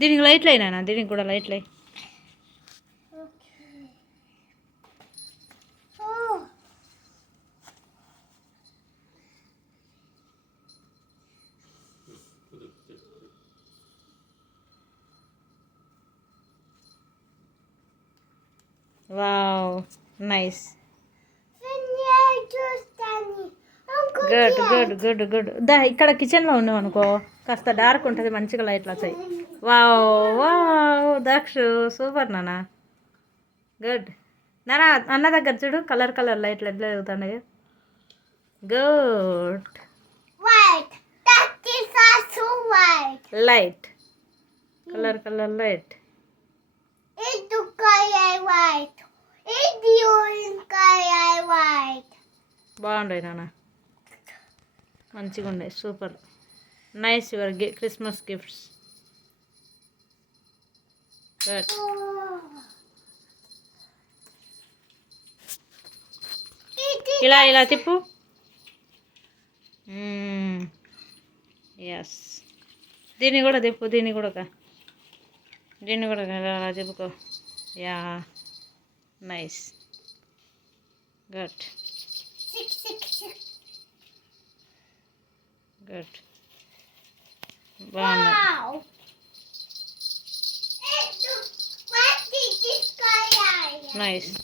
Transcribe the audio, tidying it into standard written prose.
దీనికి లైట్లు అయినా దీనికి కూడా లైట్లు అయి. Wow nice. Good good good good. దా ఇక్కడ కిచెన్లో ఉన్నావు అనుకో కాస్త డార్క్ ఉంటుంది, మంచిగా లైట్లు వస్తాయి. వావ్ వావ్ దక్షు సూపర్ నాన్న. గుడ్ నాన్న. అన్న దగ్గర చూడు కలర్ కలర్ లైట్లు ఎట్లా వెళ్తున్నాయి. Good light colour colour light. బాగుండే నాన్న, మంచిగా ఉండే. Super nice your Christmas gifts. Good. ఇలా ఇలా తిప్పు. ఎస్. దీన్ని కూడా తిప్పు, దీన్ని కూడా అలా తిప్పుకో. Yeah nice. Good good. బాగుంది. నైస్.